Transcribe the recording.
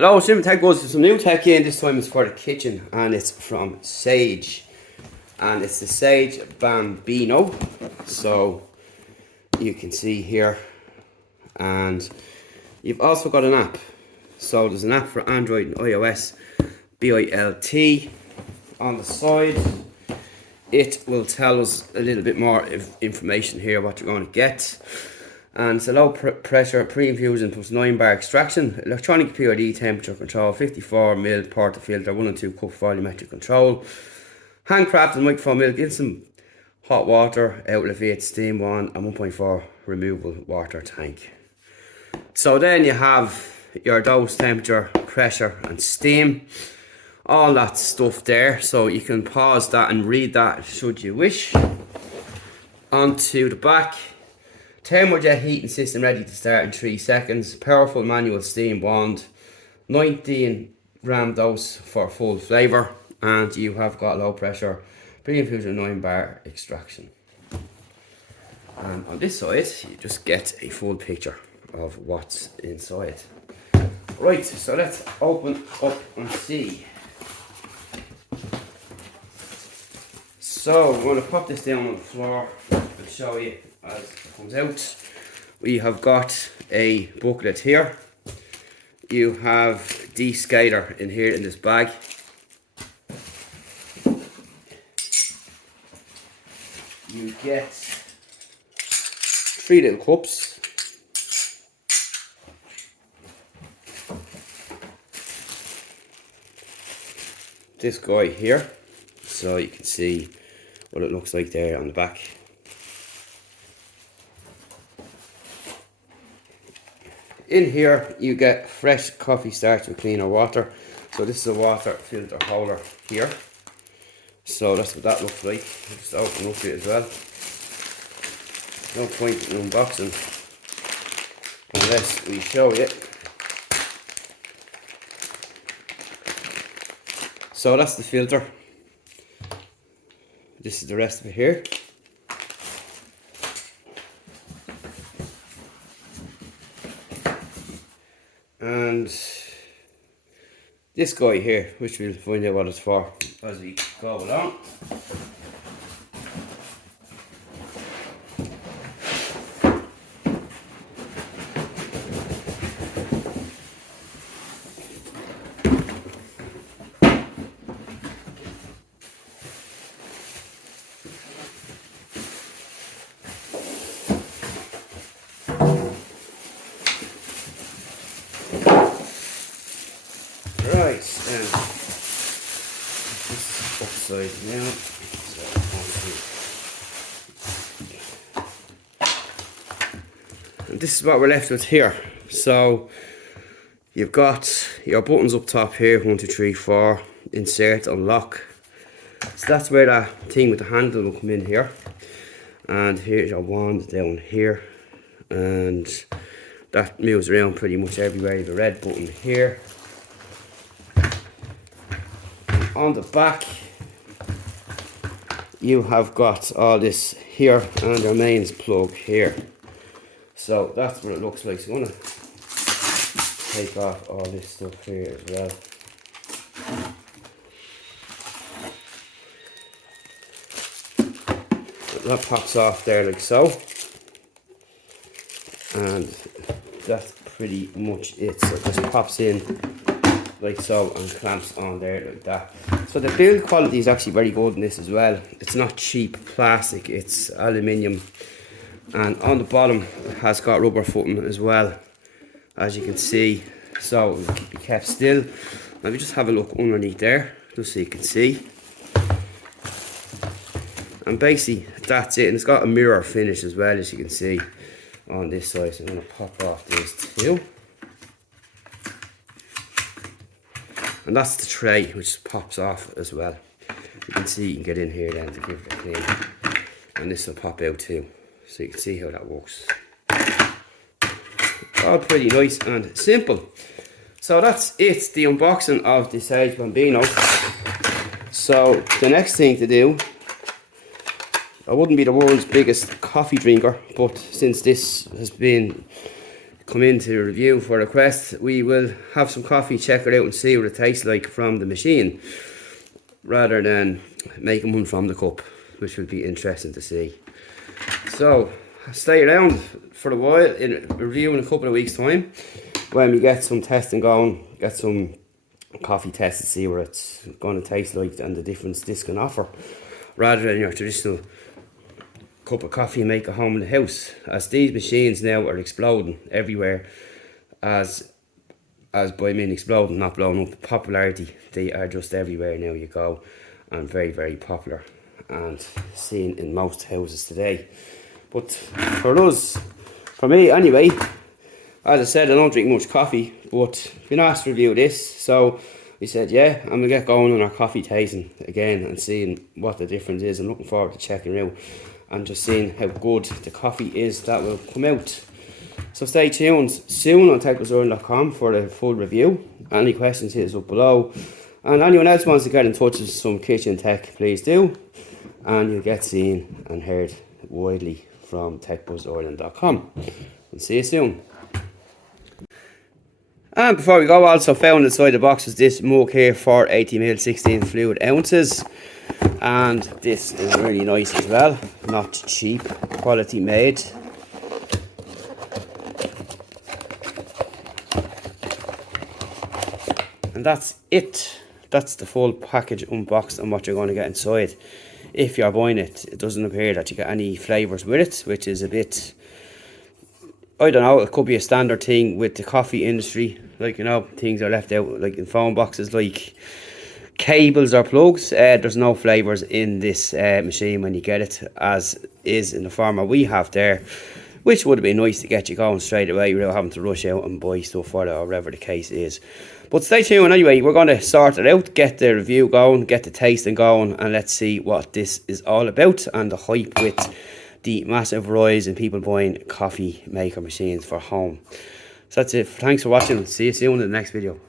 Hello, Sim Tech goes to some new tech here, and this time it's for the kitchen, and it's from Sage, and it's the Sage Bambino. So you can see here, and you've also got an app. So there's an app for Android and iOS, BILT. On the side, it will tell us a little bit more information here what you're going to get. And it's a low pressure pre-infusion plus 9-bar extraction, electronic PID temperature control, 54ml portafilter, 1 and 2 cup volumetric control, handcrafted microphone milk, instant hot water, outlet 8, steam 1 and 1.4 removable water tank. So then you have your dose, temperature, pressure and steam, all that stuff there, so you can pause that and read that should you wish. Onto the back. Thermojet heating system ready to start in 3 seconds. Powerful manual steam wand. 19-gram dose for full flavour. And you have got low pressure pre-infusion 9-bar extraction. And on this side, you just get a full picture of what's inside. Right, so let's open up and see. So I'm going to pop this down on the floor and show you as it comes out. We have got a booklet here. You have de-skater in here in this bag. You get 3 little cups. This guy here, so you can see what it looks like there on the back. In here you get fresh coffee starch with cleaner water. So this is a water filter holder here. So that's what that looks like. Just open up it as well. No point in unboxing unless we show you. So that's the filter. This is the rest of it here. And this guy here, which we'll find out what it's for as we go along. Right, and this is upside down, and this is what we're left with here. So you've got your buttons up top here, 1, 2, 3, 4, insert, unlock. So that's where that thing with the handle will come in here. And here's your wand down here, and that moves around pretty much everywhere. You have a red button here. On the back you have got all this here and your mains plug here. So that's what it looks like. So I'm going to take off all this stuff here as well. That pops off there like so, and that's pretty much it. So it just pops in like so and clamps on there like that. So the build quality is actually very good in this as well. It's not cheap plastic, it's aluminium, and on the bottom it has got rubber footing as well, as you can see, so it can be kept still. Let me just have a look underneath there just so you can see. And basically that's it, and it's got a mirror finish as well, as you can see on this side. So I'm going to pop off this too. And that's the tray, which pops off as well. You can see you can get in here then to give it a clean. And this will pop out too, so you can see how that works. All pretty nice and simple. So that's it, the unboxing of the Sage Bambino. So the next thing to do, I wouldn't be the world's biggest coffee drinker, but since this has been come into review for request, we will have some coffee, check it out and see what it tastes like from the machine, rather than making one from the cup, which will be interesting to see. So stay around for a while in review in a couple of weeks time, when we get some testing going, get some coffee tests to see what it's going to taste like and the difference this can offer, rather than your traditional cup of coffee make at home in the house, as these machines now are exploding everywhere. As by mean exploding, not blowing up, popularity, they are just everywhere now you go, and very, very popular and seen in most houses today. But for us, for me anyway, as I said, I don't drink much coffee, but been asked to review this, so we said, yeah, I'm gonna get going on our coffee tasting again and seeing what the difference is. I'm looking forward to checking it out and just seeing how good the coffee is that will come out. So stay tuned soon on techbuzzurl.com for the full review. Any questions, hit us up below. And anyone else wants to get in touch with some kitchen tech, please do. And you'll get seen and heard widely from techbuzzurl.com. And see you soon. And before we go, also found inside the box is this mug here for 80ml 16 fluid ounces. And this is really nice as well, not cheap, quality made. And that's it. That's the full package unboxed and what you're going to get inside. If you're buying it, it doesn't appear that you get any flavours with it, which is a bit, I don't know, it could be a standard thing with the coffee industry. Like, you know, things are left out, like in phone boxes, like cables or plugs. There's no flavours in this machine when you get it, as is in the format we have there, which would have been nice to get you going straight away without having to rush out and buy stuff for it, or whatever the case is. But stay tuned anyway, we're going to sort it out, get the review going, get the tasting going, and let's see what this is all about, and the hype with the massive rise in people buying coffee maker machines for home. So that's it. Thanks for watching. See you soon in the next video.